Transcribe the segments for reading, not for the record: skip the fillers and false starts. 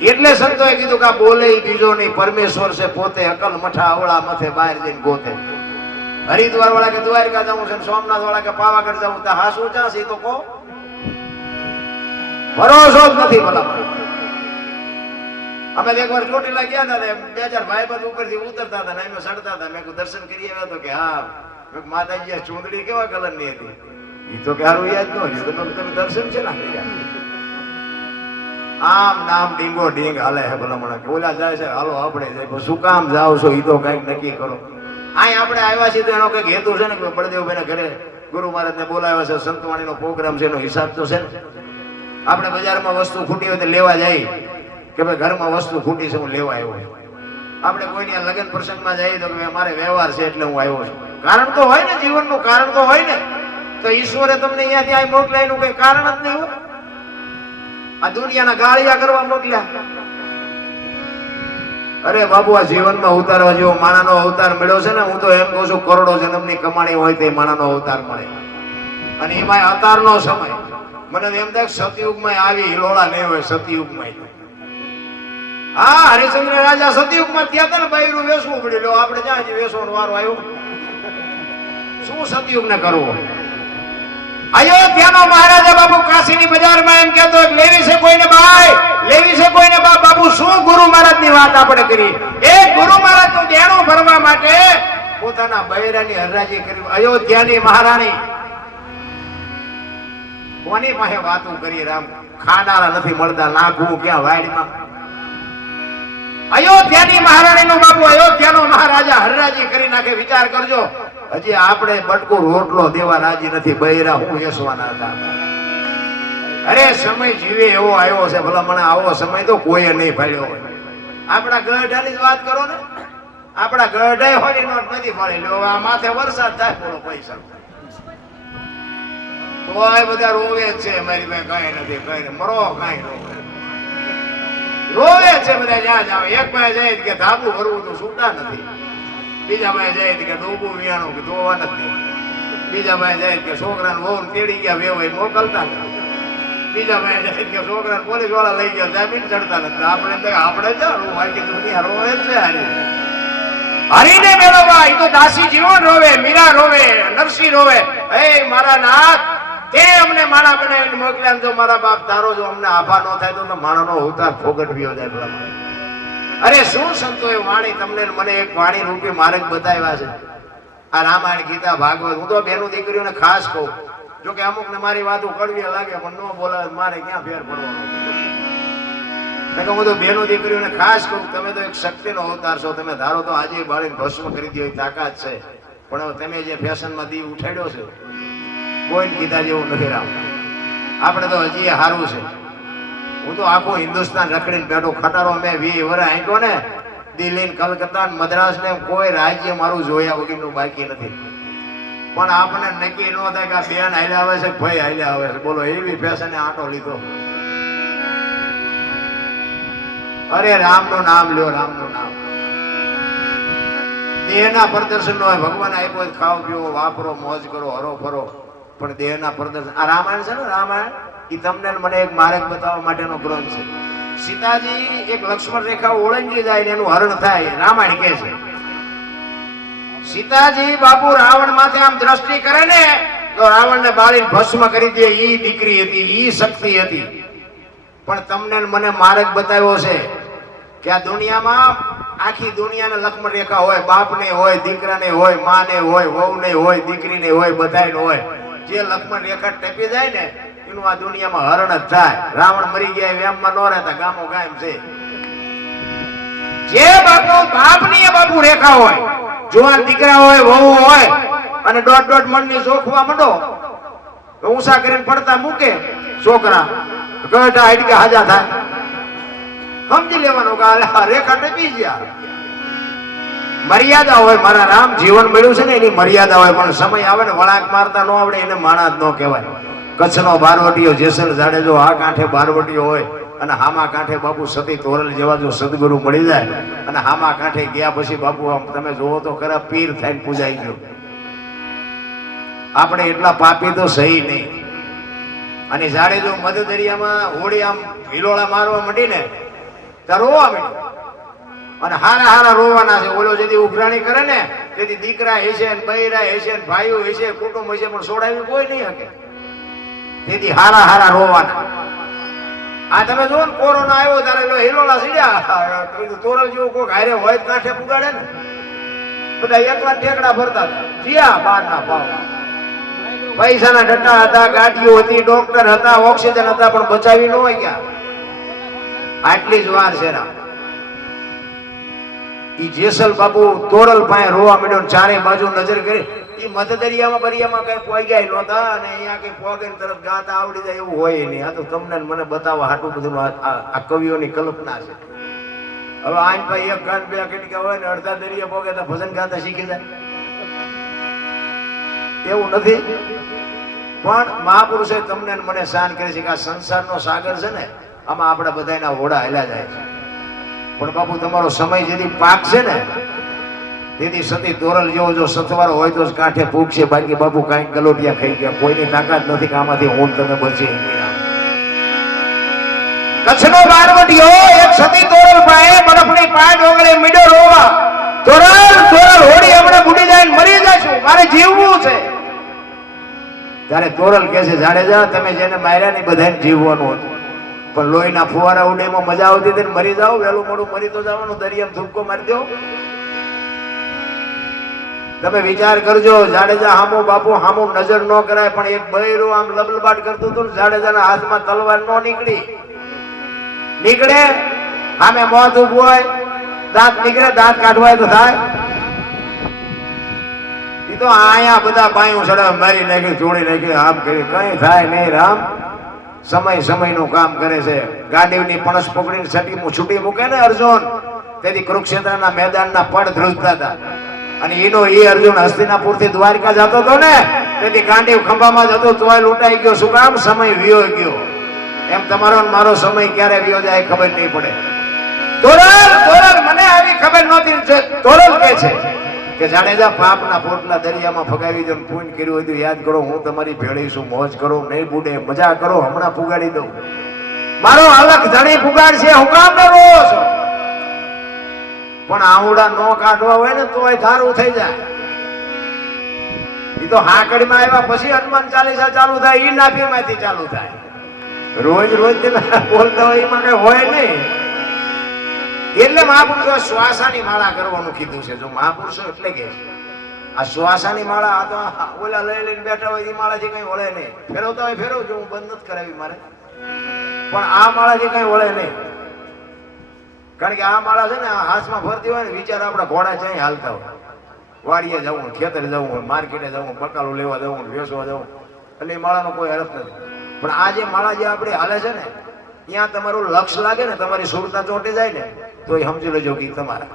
એટલે સંતોએ કીધું કે બોલે બીજો નહીં, પરમેશ્વર છે પોતે, અકલ મઠા અવળા મથે બહાર જઈને ગોતે. હરિદ્વાર વાળા કે દ્વારકા જાઉં છે, સોમનાથ વાળા કે પાવાગઢ જાઉં, તો હા શું ચાંસ? એ તો કહો, ભરોસો જ નથી. ભલા અમે એક વાર ચોટીલા ગયા હતા ને, 2000 ભાઈબંધ ઉપરથી ઉતરતા હતા ને અમે ચડતા હતા. મેં દર્શન કરી આવ્યા તો કે હા, માતાજી ચૂંદડી કેવા કલર ની હતી? એ તો કે હારું યાદ ન રહ્યું, તમે દર્શન છે ને આમ નામ ડીંગો ડીંગ હાલે હે. ભલામણા કે ઓલા જાય છે, હાલો આપણે જાય. શું કામ જાવ છો? એ તો કઈક નક્કી કરો. અહીં આપણે આવ્યા છીએ તો એનો કઈક હેતુ છે ને કે બળદેવભાઈ ઘરે ગુરુ મહારાજ ને બોલાવ્યા છે, સંતવાણી નો પ્રોગ્રામ છે, એનો હિસાબ તો છે ને. આપણે બજારમાં વસ્તુ ખૂટી હોય તો લેવા જાય કે ભાઈ ઘરમાં વસ્તુ ખૂટી છે, હું લેવા આવ્યો. આપણે કોઈની લગ્ન પ્રસંગમાં જઈએ તો મારે વ્યવહાર છે એટલે હું આવ્યો છું. કારણ તો હોય ને, જીવનનું કારણ તો હોય ને. તો ઈશ્વરે તમને અહીંયાથી અહીં મોકલાયનું કઈ કારણ જ નહીં હોય. આ દુનિયાના ગાળિયા કરવા મોકલ્યા. અરે બાબુ, આ જીવનમાં ઉતારવા જેવો માણાનો અવતાર મળ્યો છે ને. હું તો એમ કહું છું, કરોડો જન્મની કમાણી હોય તો માણાનો અવતાર મળે. અને એમાં અવતારનો સમય મને એમ થાય સતયુગમાં આવી હિલોળા નહીં હોય. સતયુગમાં હા, હરિશ્ચંદ્ર રાજા સતયુગમાં ત્યાં હતા ને, બૈરું વેસવું પડ્યું. લો આપણે જ્યાં જ વેસવાનો વારો આવ્યો. શું સતયુગ ને કરવો? અયોધ્યાનો મહારાજા બાપુ કાશીની બજારમાં એમ કહેતો, લેવી છે કોઈને ભાઈ, લેવી છે કોઈને બાપુ. શું ગુરુ મહારાજ ની વાત આપણે કરી? એ ગુરુ મહારાજ નું દેણું ભરવા માટે પોતાના બૈરાની હરાજી કરી. અયોધ્યાની મહારાણી કોની પાસે વાતો કરી? રામ ખાનારા નથી મળતા, નાખવું ક્યાં વાડીમાં. અયોધ્યાની મહારાણી નું બાપુ, અયોધ્યાનો મહારાજા હરરાજી કરી નાખે. વિચાર કરજો, હજી આપણે બટકો રોટલો દેવા રાજી નથી. બૈરા હું વેસવાના હતા. અરે સમય જીવે એવો આવ્યો છે. ભલા મને આવો સમય તો કોઈ નહીં ફાળ્યો હોય. આપણા ગઢાની જ વાત કરો ને, આપણા ગઢાઈ હોય નોટ નથી ફાળેલી. આ માથે વરસાદ થાય, બોલો પૈસા તો બધા રોવે જ છે. મારી પાસે કઈ નથી, કઈ મરો કઈ રોવે છે બધા. જ્યાં જાવ એક પાસે જાય કે ધાબુ ભરવું તો છૂટા નથી, બીજા પાસે જાય કે ડૂબું વિયાણું કે ધોવા નથી, બીજા પાસે જાય કે છોકરાને વહુ તેડી ગયા વેવાય મોકલતા નથી, બીજા પાસે જાય કે છોકરાને પોલીસ વાળા લઈ ગયા જામીન ચડતા નથી. આપણે જાણવું બાકી દુનિયા રોવે છે. હરીને મેળવવા એ તો દાસી જીવન રોવે, મીરા રોવે, નરસિંહ રોવે. હે મારા નાથ, તે અમને માણા બનાવીને મોકલ્યા. જો મારા બાપ તારો જો અમને આભા ન થાય તો માણાનો અવતાર ફોગટવ્યો જાય. અરે શું સંતોએ વાણી તમને મને એક વાણી રૂપી માર્ગ બતાવ્યા છે. આ રામાયણ, ગીતા, ભાગવત. હું તો બેનું દીકરીઓને ખાસ કહું, જો કે અમુક ને મારી વાતો કડવી લાગે પણ ન બોલાવે, મારે ક્યાં ફેર પડવાનો. હું તો બેનું દીકરીઓને ખાસ કહું, તમે તો એક શક્તિનો અવતાર છો. તમે ધારો તો આજે બાળીને ભસ્મ કરી દો તાકાત છે, પણ હવે તમે જે ફેશનમાં દીવ ઉઠાડ્યો છે કોઈ કીધા જેવું નથી. રામ આપણે તો હજી સારું છે. હું તો આખું હિન્દુસ્તાન રખડીને બેઠો. ખટારો મેં 20 વર્ષ આંક્યો ને, દિલ્હી, કલકત્તા, મદ્રાસ ને કોઈ રાજ્ય મારું જોયા વગરનું બાકી નથી. પણ આપણે નક્કી ન થાય કે આ બેન હાલ્યા આવે છે, ભાઈ હાલ્યા આવે છે. બોલો એવી ફેશને આંટો લીધો. અરે રામનું નામ લ્યો, રામનું નામ. દેહના પ્રદર્શન નો હોય. ભગવાન આપ્યો ખાઓ પીવો, વાપરો, મોજ કરો, હરો ફરો, પણ દેહના પ્રદર્શન. આ રામાયણ છે ને, રામાયણ એ તમને મને એક માર્ગ બતાવવા માટેનો ગ્રંથ છે. સીતાજી એક લક્ષ્મણ રેખા ઓળંગી જાય ને એનું હરણ થાય, રામાયણ કે છે. સીતાજી બાપુ રાવણ માથે આમ દ્રષ્ટિ કરે ને તો રાવણ ને બાળીને ભસ્મ કરી દે. ઈ દીકરી હતી, ઈ શક્તિ હતી. પણ તમને મને માર્ગ બતાવ્યો છે કે આ દુનિયામાં આખી દુનિયાને લક્ષ્મણ રેખા હોય. બાપને હોય, દીકરાને હોય, માને હોય, વહુને હોય, દીકરીને હોય, બધાને હોય. જે લક્ષ્મણ રેખા ટપી જાય ને એનું આ દુનિયામાં હરણ જ થાય. રાવણ મરી ગયા એમમાં ન રહેતા, ગામો ગામ છે. જે બાપની બાપુ રેખા હોય, જુવાન દીકરા હોય, વહુ હોય, અને 1.5 મણની જોખવા માંડો, ઊંચા કરીને પડતા મૂકે છોકરા, ગઢા હાડકે હાજા થાય. સમજી લેવાનું કે રેખા ટપી ગયા. મર્યાદા હોય. મારા રામ જીવન મળ્યું છે ને એની મર્યાદા હોય. પણ સમય આવે ને વળાંક મારતા ન આવડે એને માણા જ ન કહેવાય. કચ્છનો બારવટીયો જેસલ જાડેજો આ કાંઠે બારવટીયો હોય અને હામા કાંઠે બાપુ સતી તોરલ જેવા જો સદગુરુ મળી જાય અને હામા કાંઠે ગયા પછી બાપુ આમ તમે જોવો તો ખરા પીર થઈને પૂજાઈ ગયો. આપણે એટલા પાપી તો સહી નહીં. અને જાડેજો મધ દરિયામાં હોળી આમ હિલોળા મારવા માંડી ને ત્યાં રોવા માંડ્યો. અને હારા હારા રોવાના છે. ઓલો જેથી ઉઘરાણી કરે ને તેથી દીકરા હશે ને બૈરા હશે ને ભાઈઓ હશે કુટુંબ હશે પણ છોડાવી કોઈ નહીં શકે. તેથી હારા હારા રોવાના. આ તમે જો ને કોરોના આવ્યો ત્યારે હિલોલા સીડ્યા તોરલ જેવું કોઈ હારે હોય કાંઠે પુગાડે ને બધા એકલા ઠેકડા ફરતા હતા. જીયા બારના ભાવ પૈસાના ડટ્ટા હતા, ગાડીઓ હતી, ડોક્ટર હતા, ઓક્સિજન હતા, પણ બચાવી ન હોય ગયા. આટલી જ વાર છે. ઈ જેસલ બાપુ તોરલ પાસે રોવા માંડ્યો ને ચારે બાજુ નજર કરી. ઈ મધદરિયામાં બરિયામાં કઈ પોગ્યા નહોતા અને અહીંયા કઈ પોગે તરફ ગાતા આવડી જાય એવું હોય નહીં. આ તો તમને મને બતાવવા હાટું બધું આ કવિઓની કલ્પના છે. હવે આજ ભાઈ એક ગાન બે કટકા હોય ને અડધા દરિયા પોગે તો ભજન ગાતા શીખી જાય એવું નથી. પણ મહાપુરુષે તમને મને શાન કરે છે કે આ સંસારનો સાગર છે ને આમાં આપણા બધાના હોડા હેલા જાય છે. પણ બાપુ તમારો સમય જેથી પાક છે ને તેથી સતી તોરલ જેવો જો સથવારો હોય તો જ કાંઠે પૂગશે. બાકી બાપુ કાંઈક ગલોટિયા ખાઈ ગયા. કોઈની તાકાત નથી કે આમાંથી હું તમે બચી. કચ્છનો બારવટીયો એક સતી તોરલ પાસે બરફની પા ડોંગરે મીડો રોવા. તોરલ તોરલ હોડી હમણાં બુડી જાય ને મરી જશું, મારે જીવવું છે. ત્યારે તોરલ કહે છે જાડેજા તમે જેને માર્યા ને બધાને જીવવાનું હતું. પણ લોહીના ફુવારા ઉડે એમાં મજા આવતી હતી ને મરી જાવ. વહેલું મોડું મરી તો જવાનું. દરિયામાં ધૂપકો મારી દો. તમે વિચાર કરજો. જાડેજા હામો બાપુ હામો નજર ન કરાય પણ એક બૈરું આમ લબલબાટ કરતું હતું. જાડેજાના હાથમાં તલવાર ન નીકળે. આમે મોત ઉભું હોય, દાંત નીકળે, દાંત કાઢવાય તો થાય. એ તો આયા બધા પાયું સડાવ મારી નાખી, જોડી નાખી, આમ કરી કઈ થાય નહીં. રામ સમયનું કામ કરે છે. ગાડીની પણસ પકડીને છૂટી મૂકે ને અર્જુન, તેથી કુરુક્ષેત્રના મેદાનના પડ ધ્રુજતા હતા. અને એનો એ અર્જુન હસ્તિનાપુર થી દ્વારકા જતો હતો ને તેથી ગાંડીવ ખંભામાં જતો તોય લૂંટાઈ ગયો. શું કામ? સમય વિયો ગયો. એમ તમારો મારો સમય ક્યારે વિયો જાય ખબર નહીં પડે. તોરલ મને આવી ખબર નહોતી. તોરલ કહે છે કે જાડેજા પાપના પોટલા દરિયામાં ફગાવી દો, પૂન કર્યું હોય તો યાદ કરો. હું તમારી ભેળી છું, મોજ કરો, નહીં બુડે, મજા કરો, હમણાં પુગાડી દઉં. મારો અલગ ધણી પુગાડ છે, હું કામ ને રોવો છો? પણ આવડા નો કાઢવા હોય ને તો ધારું થઈ જાય. એ તો હાકડીમાં આવ્યા પછી હનુમાન ચાલીસા ચાલુ થાય, ઈ નાભીમાંથી ચાલુ થાય. રોજ બોલતા હોય એમાં કઈ હોય નહીં. એટલે મહાપુરુષો શ્વાસાની માળા કરવાનું કીધું છે. જો મહાપુરુષો એટલે કે આ શ્વાસાની માળા આ તો ઓલા લઈને બેઠા હોય એ માળાથી કઈ વળે નહીં. ફેરવતા હોય ફેરવજો, હું બંધ નથી કરાવી મારે. પણ આ માળાથી કઈ વળે નહીં. કારણ કે આ માળા છે ને હાથમાં ફરતી હોય ને વિચાર આપણા ઘોડા ચાઈ હાલતા હોય. વાડીએ જવું, ખેતર જવું, માર્કેટે જવું, બકાલું લેવા જવું, વેચવા જવું, એટલે એ માળાનો કોઈ અર્થ નથી. પણ આ જે માળા જે આપણે હાલે છે ને ત્યાં તમારું લક્ષ લાગે ને, તમારી સુરતા ચોંટી જાય ને તો એ સમજી લેજો કે તમારા.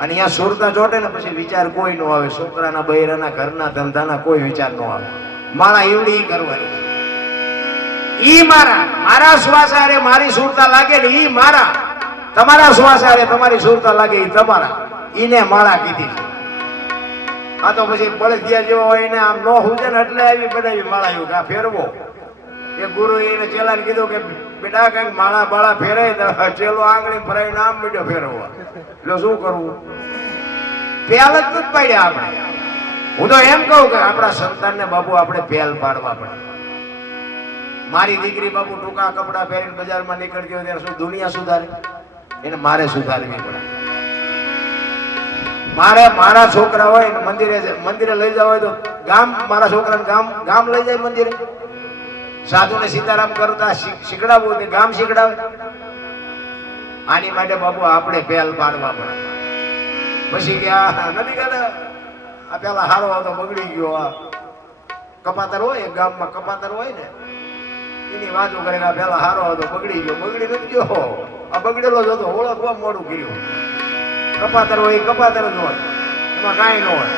અને અહીંયા સુરતા ચોંટે ને પછી વિચાર કોઈ નો આવે. છોકરાના બૈરાના ઘરના ધંધાના કોઈ વિચાર નો આવે. માળા ઈવડી કરવાની. ઈ મારા શ્વાસ હારે મારી સુરતા લાગે ને ઈ મારા. તમારા શ્વાસ હારે તમારી સુરતા લાગે ઈ તમારા. ઈને માળા કીધી છે. આ તો પછી બળદિયા જેવો હોય ને આમ નો હુજે ને એટલે આવી બનાવી માળા એવું આ ફેરવો. એ ગુરુ એને ચેલાને કીધું કે બેટા કઈક માળા બાળા ફેરાય. ચેલો આંગળી ભરાઈ નામ મીઠો ફેરવવા. એટલે શું કરવું? પહેલ જ નથી પાડ્યા આપણે. હું તો એમ કહું કે આપણા સંતાનને બાપુ આપણે પહેલ પાડવા પડે. મારી દીકરી બાપુ ટૂંકા કપડા પહેરીને બજારમાં નીકળતી હોય ત્યારે શું દુનિયા સુધારે? એને મારે સુધારવી પડે. મારા છોકરા હોય મંદિરે લઈ જવા હોય તો મારા છોકરાને ગામ લઈ જાય મંદિરે. સાધુને સીતારામ કરતા શીખડાવવું તે ગામ શીખડાવે. આની માટે બાપુ આપણે પહેલ પાડવા પડે. પછી કે નથી કહેતા આ પેલા હારો હતો બગડી ગયો. આ કપાતર હોય ગામમાં કપાતર હોય ને એની વાતો કરે કે આ પેલા હારો હતો બગડી ગયો. બગડી નથી ગયો, આ બગડેલો જ હતો. ઓળખવા મોડું કર્યું. કપાતર હોય કપાતર જ હોય, એમાં કાંઈ ન હોય.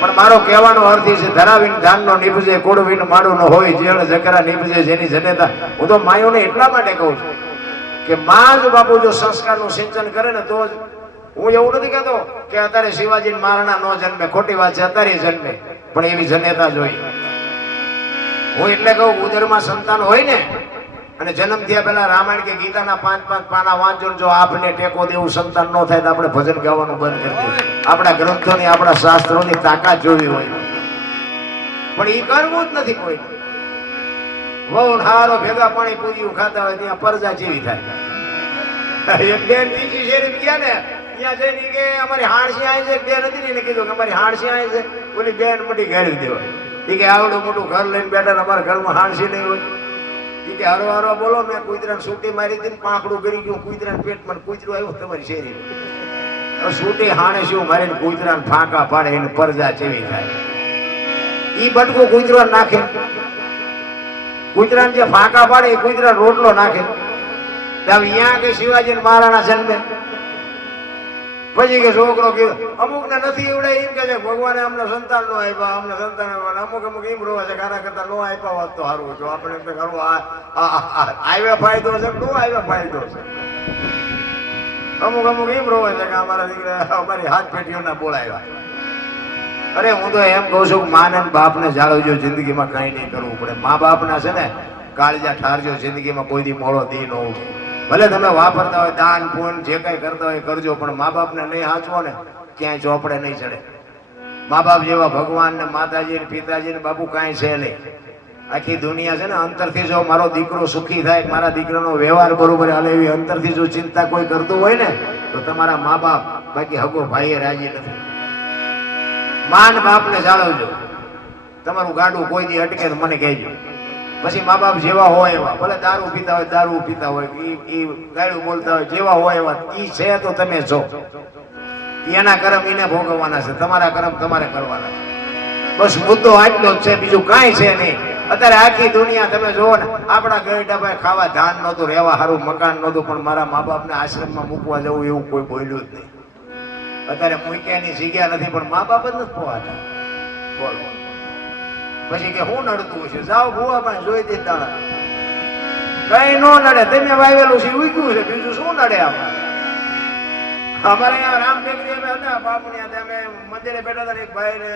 પણ મારો કહેવાનો અર્થ એ છે ધરાવીને ધાનનો નીપજે, કોડવીને માડું ન હોય, જેળ જકરા નીપજે જેની જનેતા. હું તો માયોને એટલા માટે કહું છું કે માં જ બાપુ જો સંસ્કારનું સિંચન કરે ને તો જ. હું એવું નથી કહેતો કે અત્યારે શિવાજી મહારાણા નો જન્મે, ખોટી વાત છે, અત્યારે જન્મે, પણ એવી જનેતા જોઈ. હું એટલે કહું ઉદરમાં સંતાન હોય ને અને જન્મ થયા પહેલા રામાયણ કે ગીતાના 5-5 પાના વાંચો. જો આપને ટેકો દેવું સંતાન ન થાય તો આપણે ભજન ગાવાનું બંધ કરી દઈએ. આપણા ગ્રંથોની આપણા શાસ્ત્રોની તાકાત જોવી હોય પણ એ કરવું જ નથી કોઈ. વહુ હારો ભેગા પાણી પૂરીયું ખાતા હોય ત્યાં પરજા જેવી થાય. એક બેન ત્રીજી શેરી ગયા ને ત્યાં જઈને કે અમારી હાણસી આવી છે. બેન હતી ને કીધું કે અમારી હાણસી આવી છે. ઓલી બેન મોટી ગાળી દેવાય. એ કે આવડું મોટું ઘર લઈને બેઠા અમારા ઘરમાં હાણસી નહીં હોય. એ કે હરો હરો બોલો મેં કૂતરાને સૂટી મારી હતી ને પાંખડું કરી ગયું કૂતરાને પેટમાં કૂતરું આવ્યું તમારી શેરી. સૂટી હાણે શું મારીને કૂતરાને ફાંકા પાડે એને પરજા જેવી થાય. ઈ બટકું કૂતરો નાખે. કૂતરાને જે ફાંકા પાડે એ કૂતરા રોટલો નાખે. અહીંયા કે શિવાજી મહારાણા જન્મે પછી કે છોકરો કીધું અમુક ને નથી એવડે એમ કે છે ભગવાને અમને સંતાન નો આપ્યા અમને સંતાન આપ્યા. અમુક એમ રોવા છે કાના કરતા નો આપ્યા હોત તો સારું જો આપણે એમ કરવું આવ્યા ફાયદો છે નો આવ્યા ફાયદો છે. અમુક એમ રોવે છે કે અમારા દીકરા અમારી હાથ પેટીઓના બોલાવ્યા. અરે હું તો એમ કહું છું કે માને બાપ ને જાળવજો. જિંદગીમાં કઈ નહીં કરવું પડે. મા બાપ ના છે ને કાળજા ઠારજો. જિંદગીમાં કોઈ દી મોડો દી ન ઉઠે. ભલે તમે વાપરતા હોય દાન પૂન જે કઈ કરતા હોય કરજો પણ મા બાપ ને નહીં હાચવો ને ક્યાંય ચોપડે નહીં ચડે. મા બાપ જેવા ભગવાન ને માતાજી ને પિતાજી ને બાપુ કાંઈ છે નહીં. આખી દુનિયા છે ને અંતરથી જો મારો દીકરો સુખી થાય મારા દીકરાનો વ્યવહાર બરોબર હાલે એવી અંતરથી જો ચિંતા કોઈ કરતું હોય ને તો તમારા મા બાપ બાકી હગો ભાઈએ રાજી નથી. માન બાપ ને જાળવજો. તમારું ગાડું કોઈ દી અટકે તો મને કહેજો. પછી મા બાપ જેવા હોય એવા ભલે દારૂ પીતા હોય ઈ ગાડું બોલતા હોય જેવા હોય એવા ઈ છે તો તમે છો. એના કર્મ એને ભોગવવાના છે. તમારા કર્મ તમારે કરવાના છે. બસ મુદ્દો આટલો જ છે બીજું કાંઈ છે નહીં. અત્યારે આખી દુનિયા તમે જોવો ને આપણા ગરડા ભાઈ ખાવા ધાન નહોતું રહેવા સારું મકાન નહોતું પણ મારા મા બાપને આશ્રમમાં મૂકવા જવું એવું કોઈ બોલ્યું જ નહીં. અત્યારે મૂક્યાની જગ્યા નથી પણ મા બાપ જ નથી પોવાતા. બોલો પછી કે હું નડતું છે જાઓ ભૂવા પણ જોઈ દે દાણા કઈ નો નડે. તમે વાવેલું છે ઉગ્યું છે બીજું શું નડે આમાં. અમારે અહીંયા રામટેકરી અમે હતા બાપુની અમે મંદિરે બેઠા હતા. એક ભાઈ ને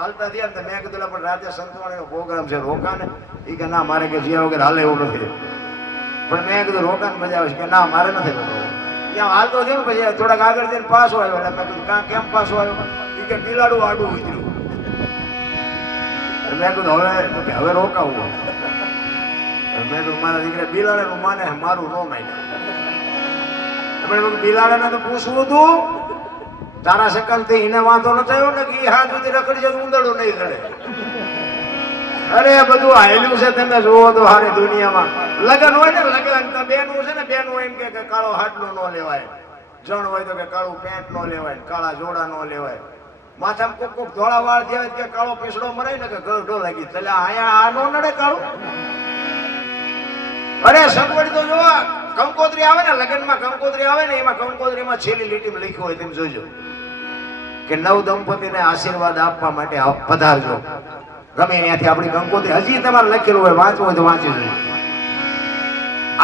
હાલતા થયા ને મેં કીધું પણ રાતે સંતવાણીનો પ્રોગ્રામ છે રોકાને. એ કે ના મારે કે જ્યાં વગર હાલે એવું નથી. પણ મેં કીધું રોકાને મજા આવે છે કે ના મારે નથી રોકાવું. ત્યાં હાલતો થયો ને પછી થોડાક આગળ જઈને પાછો આવ્યો. એટલે મેં કીધું કેમ પાછો આવ્યો. એ કે બિલાડું આડું ઉતર્યું. મેં કીધું હવે રોકાવું. મેં કીધું મારા દીકરા બિલાડાનું માને મારું નો માન્યું. બિલાડાને તો પૂછવું હતું તારા શકલ થી એને વાંધો ન થયો ને કે હાથ સુધી રખડી જાય ઉંદરડો નહીં ચડે. અરે બધું હાલ્યું છે તમે જોવો તો હારે દુનિયામાં. લગ્ન હોય ને લગ્ન તો બેનું છે ને બેનું એમ કે કાળો હાડલું ન લેવાય. જણ હોય તો કે કાળું પેન્ટ ન લેવાય કાળા જોડા ન લેવાય. માથામાં કોક ધોળા વાળ થયા કે કાળો પીસડો મરાય ને કે ગરડો લાગી એટલે અહીંયા આ નો નડે કાળું. અરે સગવડ તો જોવા કંકોત્રી આવે ને લગ્નમાં કંકોત્રી આવે ને એમાં કંકોત્રીમાં છેલ્લી લીટીમાં લખ્યું હોય તેમ જોજો કે નવ દંપતીને આશીર્વાદ આપવા માટે પધારજો. ગમે ત્યાંથી આપણી કંકોત્રી હજી તમારે લખેલું હોય વાંચવું હોય તો વાંચી જોઈએ.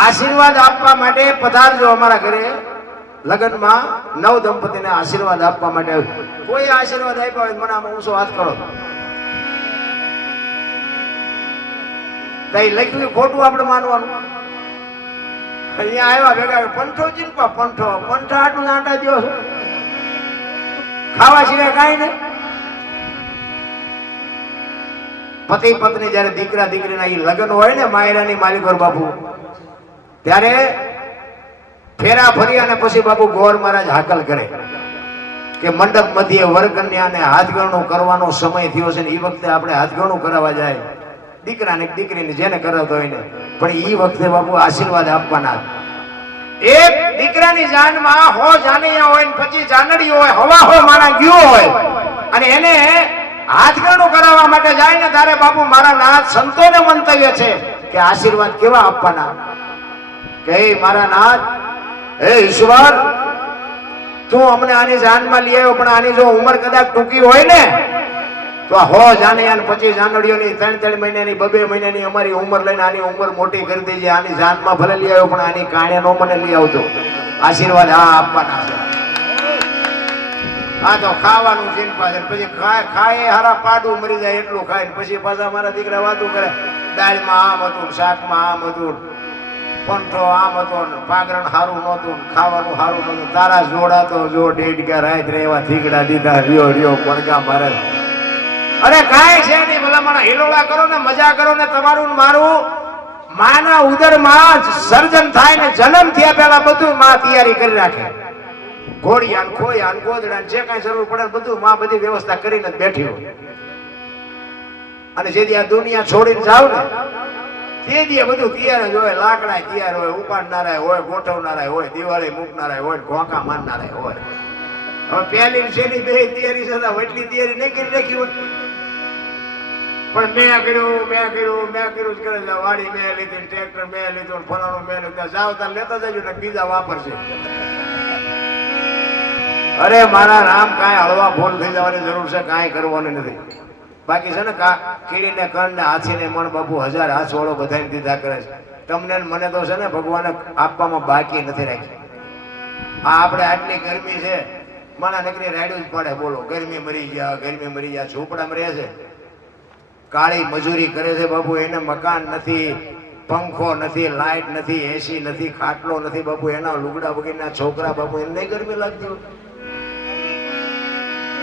આશીર્વાદ આપવા માટે પધારજો અમારા ઘરે. લગ્નમાં નવ દંપતીને આશીર્વાદ આપવા માટે કોઈ આશીર્વાદ આપ્યા હોય મને આમાં ઊંચો હાથ કરો. લખ્યું ખોટું આપણે માનવાનું. અહીંયા આવ્યા ભેગા પંઠો ચીનપા પંઠા આટલું આંટા દો ખાવા સિવાય કાંઈ નહીં. પતિ પત્ની જયારે દીકરા દીકરીના એ લગ્ન હોય ને માયરાની માલિકોર બાપુ ત્યારે ફેરા ફરી અને પછી બાપુ ગોર મહારાજ હાકલ કરે કે મંડપ મધ્યે વરકન્યાને હાથગણું કરવાનો સમય થયો છે ને એ વખતે આપણે હાથગણું કરાવવા જાય દીકરાને દીકરીને જેને કરાવતો હોય ને પણ એ વખતે બાપુ આશીર્વાદ આપવાના. એક દીકરાની જાનમાં 100 જાનૈયા હોય ને 25 જાનડીઓ હોય હવા હો માણા ગયો હોય અને એને હાથગણું કરાવવા માટે જાય ને ત્યારે બાપુ મારા નાથ સંતોને મંતવ્ય છે કે આશીર્વાદ કેવા આપવાના કે મારા નાથ હે ઈશ્વર તું અમને આની જાનમાં લઈ આવ્યો પણ આની જો ઉંમર કદાચ ટૂંકી હોય ને તો 100 જાનૈયા ને 25 જાનડીઓની 3-3 મહિનાની 2-2 મહિનાની અમારી ઉંમર લઈને આની ઉંમર મોટી કરી દેજે. આની જાનમાં ભલે લઈ આવ્યો પણ આની કાણ્યા નો મને લઈ આવતો. આશીર્વાદ આ આપવાના છે. આ તો ખાવાનું ચિંતા છે પછી ખાય હારા પાડું મરી જાય એટલું ખાય પછી પાછા મારા દીકરા વાતું કરે દાળમાં આમ હતું શાકમાં આમ હતું પણ તો આમ હતો ને પાગરણ સારું નહોતું ને ખાવાનું સારું નહોતું. તારા જોડા તો જો ડેડકા રાત રે એવા થીગડા દીધા રિયો રિયો પડકા મારે. અરે કાંઈ છે નહીં, ભલા મારા હિલોળા કરો ને મજા કરો ને તમારું ને મારું માના ઉદરમાં સર્જન થાય ને જન્મ થયા પહેલા બધું માં તૈયારી કરી રાખે. ઘોડિયા ને ખોયા ને ગોદડા ને જે કાંઈ જરૂર પડે બધું માં બધી વ્યવસ્થા કરીને જ બેઠી હોય. અને જેથી આ દુનિયા છોડીને જાવ ને તે દી બધું તૈયાર જ હોય. લાકડા તૈયાર હોય, ઉપાડનારા હોય, ગોઠવનારા હોય, દિવાળી મૂકનારા હોય, ઘોંકા મારનારા હોય. હવે પહેલી શેની બે તૈયારી છે એટલી તૈયારી નહીં કરી રાખી હોય. પણ મેં કર્યું જ કરે છે. વાડી મેં લીધી, ટ્રેક્ટર મેં લીધું, ફલાણું મેં લીધું. જાવ તાર લેતા જજો ને બીજા વાપરશે. અરે મારા રામ, કાંઈ હળવા ફોન થઈ જવાની જરૂર છે, કાંઈ કરવાની નથી. બાકી છે ને કીડીને કણ ને હાથીને મણ બાપુ 1000 હાથ વાળો બધાને દીધા કરે છે. તમને મને તો છે ને ભગવાને આપવામાં બાકી નથી રાખી. આ આપણે આટલી ગરમી છે, માણા નકરી રાડ્યું જ પડે. બોલો, ગરમી મરી ગયા, ઝૂંપડામાં રહે છે, કાળી મજૂરી કરે છે બાપુ. એને મકાન નથી, પંખો નથી, લાઈટ નથી, એસી નથી, ખાટલો નથી બાપુ. એના લુગડા વગેરેના છોકરા બાપુ, એને ગરમી લાગતી હોય.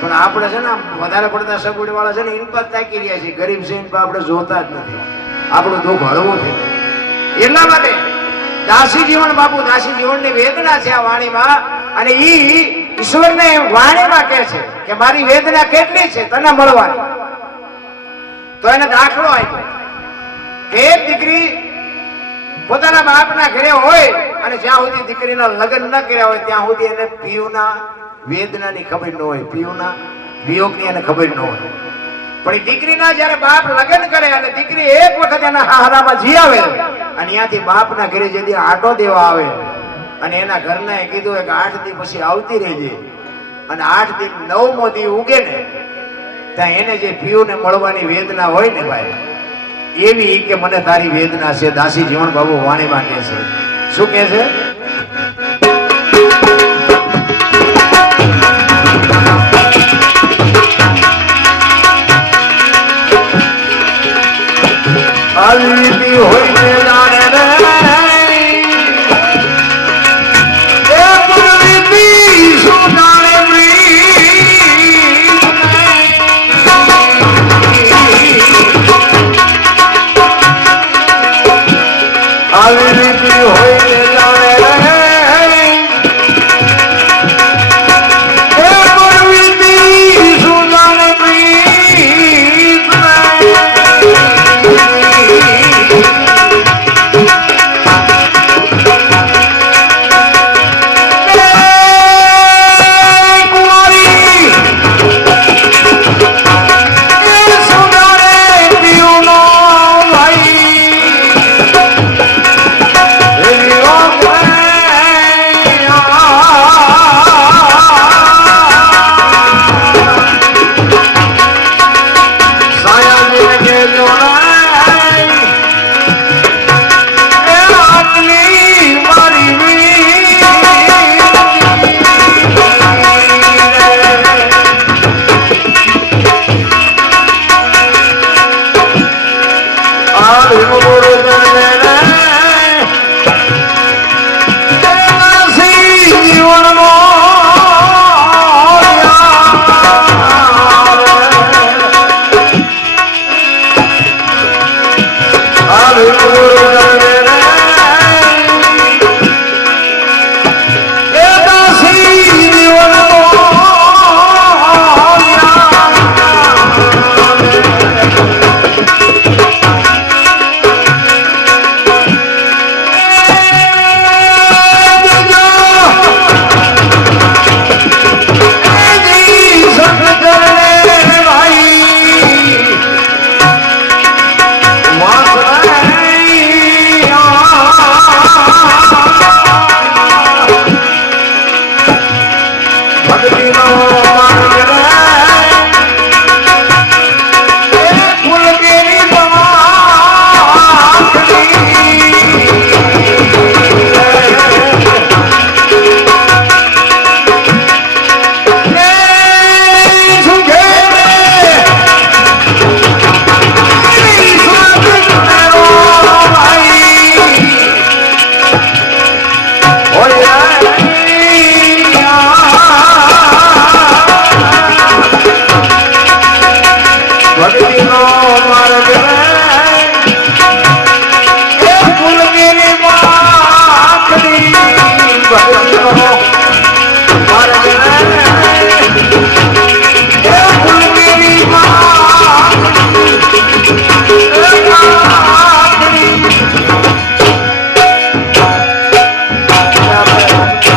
પણ આપણે છે ને વધારે પડતા સગવડ વાળા છે ને ઇન પર તાકી રહ્યા છીએ. ગરીબ છે ઇન પર આપણે જોતા જ નથી. આપણું દુઃખ હળવું છે. એટલા માટે દાસી જીવન બાપુ, દાસી જીવનની વેદના છે આ વાણીમાં. અને ઈ ઈશ્વરને વાણીમાં કહે છે કે મારી વેદના કેટલી છે તને મળવાની. તો એને દાખલો આપ્યો કે એક દીકરી પોતાના બાપના ઘરે હોય અને જ્યાં સુધી દીકરીના લગ્ન ન કર્યા હોય ત્યાં સુધી એને પિયુના વેદનાની ખબર ન હોય, પિયુના વિયોગની એને ખબર ન હોય. પણ એ દીકરીના જયારે બાપ લગ્ન કરે અને દીકરી એક વખત એના હારામાં જી આવે અને ત્યાંથી બાપના ઘરે જેથી આટો દેવા આવે અને એના ઘરના કીધું કે 8 દી પછી આવતી રહેજે અને 8 દી 9મો દી ઉગે ને ત્યાં એને જે પિયુને મળવાની વેદના હોય ને ભાઈ, એવી કે મને તારી વેદના છે. દાસી જીવન બાબુ વાણીમાં કહે છે. શું કહે છે? આવી હોય ને જાણે રે એ પૂરી શું જાણે આવી રીતિ હોય ને જાણે રે એ પૂરી શું જાણે ભક્તિનો માર્ગ